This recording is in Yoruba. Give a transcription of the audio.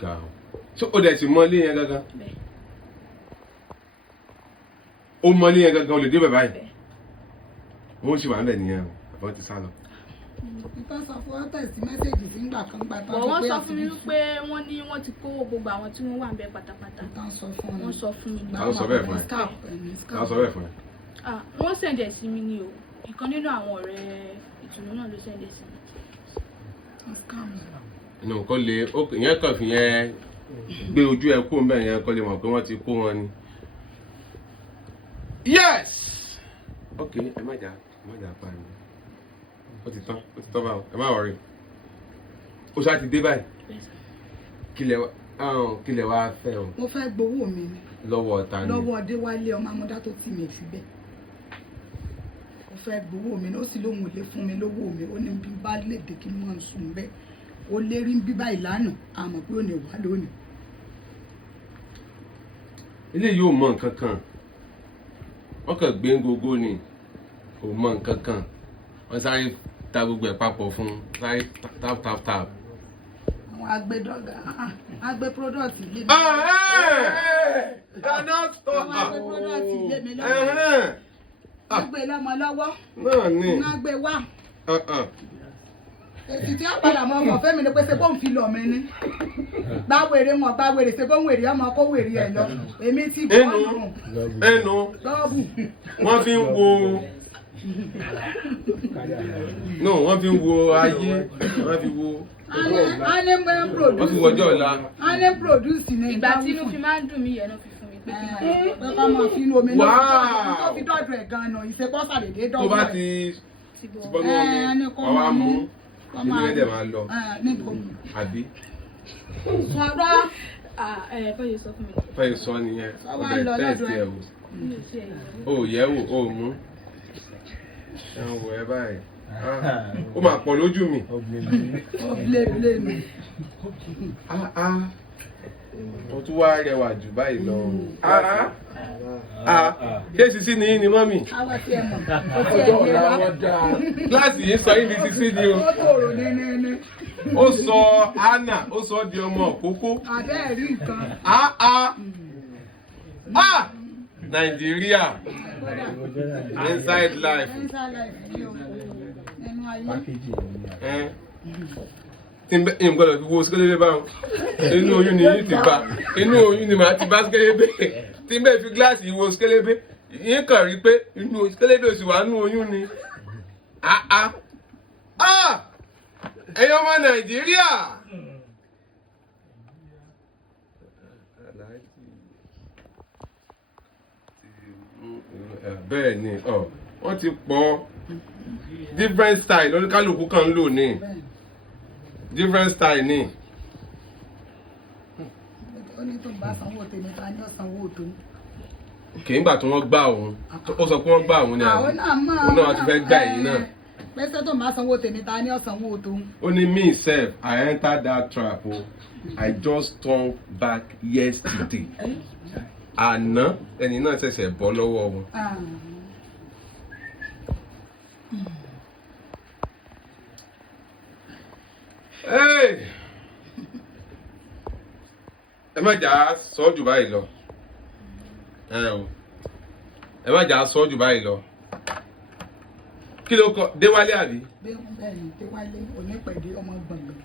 ga o so o dẹ̀ ti mọ ilé yẹn gangan o mọ ilé yẹn gangan o lè dé bẹ̀ báyìí wọ́n sì wà ń bẹ̀ nìyẹn o àbọ̀ ti sá lọ. Nǹkan sọ fún ọ́tẹ̀ sí mẹ́sẹ̀gì tí ń gbà kan gbà tán. Wọ́n sọ fún mi pé wọ́n ní wọ́n ti kówó gbogbo àwọn tí wọ́n wà ń bẹ pátápátá. Wọ́n sọ fún mi. Wọ́n sọ fún mi. Àwọn sọ bẹ́ẹ̀ fún ẹ. Àwọn sọ bẹ́ẹ̀ fún ẹ. Wọ́n sẹ̀ǹdẹ̀ sí mi ni o. Ìkan nínú àwọn ọ̀rẹ́ ìtùnú náà ló sẹ̀ǹdẹ̀ sí mi. Inú kò lè ìyẹn kàn fi yẹn gbé ojú ẹ kó mbẹ yẹn kò lè mọ̀ pé wọ́n ti kó wọn ni. Yes. Ok ẹ má jà pa ẹ. Ó ti tán báwo ẹ má wọrí. Ó ṣáà ti dé báyìí. Kílẹ̀ wá fẹ́ o. Mo fẹ́ gbowó mi ni. Lọ́wọ́ ta ni. Lọ́wọ́ Adéwálé ọmọ amúdá tó tì mí fi bẹ́ẹ̀. Mo fẹ́ gbowó mi ni ó sì lóhùn lé fún mi lówó mi ó ní bí bá lè dé kí n mọ̀ sùn bẹ́ẹ̀. Ó lérí ń bí báyìí lánàá àmọ́ pé ó ní wá lónìí. Ilé yóò mọ nǹkan kan. Wọ́n kàn gbé gógó ni kò mọ nǹkan kan. Wọ́n sáré ta gbogbo ẹ̀ papọ̀ fún sáré tap. Àwọn agbẹ́dọ́gà agbẹ́ product ilé mi. Àwọn agbẹ́ product ilé mi lọ́wọ́. Agbẹ́ lọ́mọ lọ́wọ́. Náà ni. Wọ́n gbé wá. Èsì tí wọ́n padà mọ ọmọ fẹ́ mi ni pé ṣe bóun fi lọ mi ni. Báwèrè wọn báwèrè ṣe bóun wèrè ọmọ kó wèrè ẹ̀ lọ. Èmi ti bọ́ ọ̀run. Ẹnu. Lọ́ọ̀bù. Wọ́n fi ń wo. No, wọ́n fi ń wo ayé. Wọ́n fi wo. Ane mọ produce. Wọ́n fi wọjọ́ ọ̀la. Ane produce ni. Ìgbà tí inú fi máa ń dùn mí yẹn náà fi fún mi pé kí n máa lọ. Pé ká máa fi inú omi náà. Tó fi dọ́dọ̀ ẹ̀ gan-an ìṣepọ̀ sàdédé dọ́dọ̀ ẹ̀. Tó bá ti bọ́nú omi, ọwọ́ á mú. Èmi yẹn dẹ̀ máa lọ. Níbo? Àbí? Sọ̀rọ̀. Fẹ́yẹ sọ fún mi. Fẹ́yẹ sọ nìyẹn. Ọ̀dẹ̀ tẹ́ẹ̀sì ẹ̀ wò. O yẹ̀ wò, o mú. Ẹ ń wò ẹ báyìí. Ó máa pọ̀ lójú mi. Ọ̀blẹ̀blẹ̀ mi. Ó tún wá rẹwà jù báyìí lọ. Ṣé sisi ni yín ni mọ́mì? Àwọn tí ẹ mọ̀. Ọjọ́ ọ̀la wọn dáa. Láti yín sọ yín di sisi ni o. Ó tòrò ní. Ó sọ Anna, ó sọ di ọmọ òkókó. Àbẹ́ẹ̀rí nǹkan. Nàìjíríà. Inside life. Nínú ayé. Ìyẹn gbọ́dọ̀ fi wo sikẹ́lẹ́bẹ́ báwọn. Inú oyún ni yín ti bá. Inú oyún ni màá ti bá sikẹ́lẹ́bẹ́. Tí n bẹ́ẹ̀ fi gíláàsì wo sikẹ́lẹ́bẹ́. Yín kàn rí pé inú sikẹ́lẹ́bẹ́ ò sì wà nínú oyún ni. Ẹ̀yin ọmọ Nàìjíríà. Bẹ́ẹ̀ ni wọ́n ti pọ̀ different style oníkálukú kan ń lò ní different style ní. Ó ní tó ń bá sanwó tèmi ta ni ó sanwó tó. Kì í gbà tí wọ́n gbà òun ó sọ pé wọ́n gbà òun ní àná òun náà ti fẹ́ gbà èyí náà. Pẹ́sẹ́ tó ń bá sanwó tèmi ta ni ó sanwó tó. Ó ní me sef I entered that trap o I just turned back yesterday. Àná ẹni náà ṣẹ̀ṣẹ̀ bọ́ lọ́wọ́ wọn. Ẹ má jà á sọ jù báyìí lọ. Ẹ má jà á sọ jù báyìí lọ. Kí ló kọ Déwálé àbí? Bẹ́ẹ̀ ni Déwálé onípẹ̀dé ọmọ gbọ̀ngàn.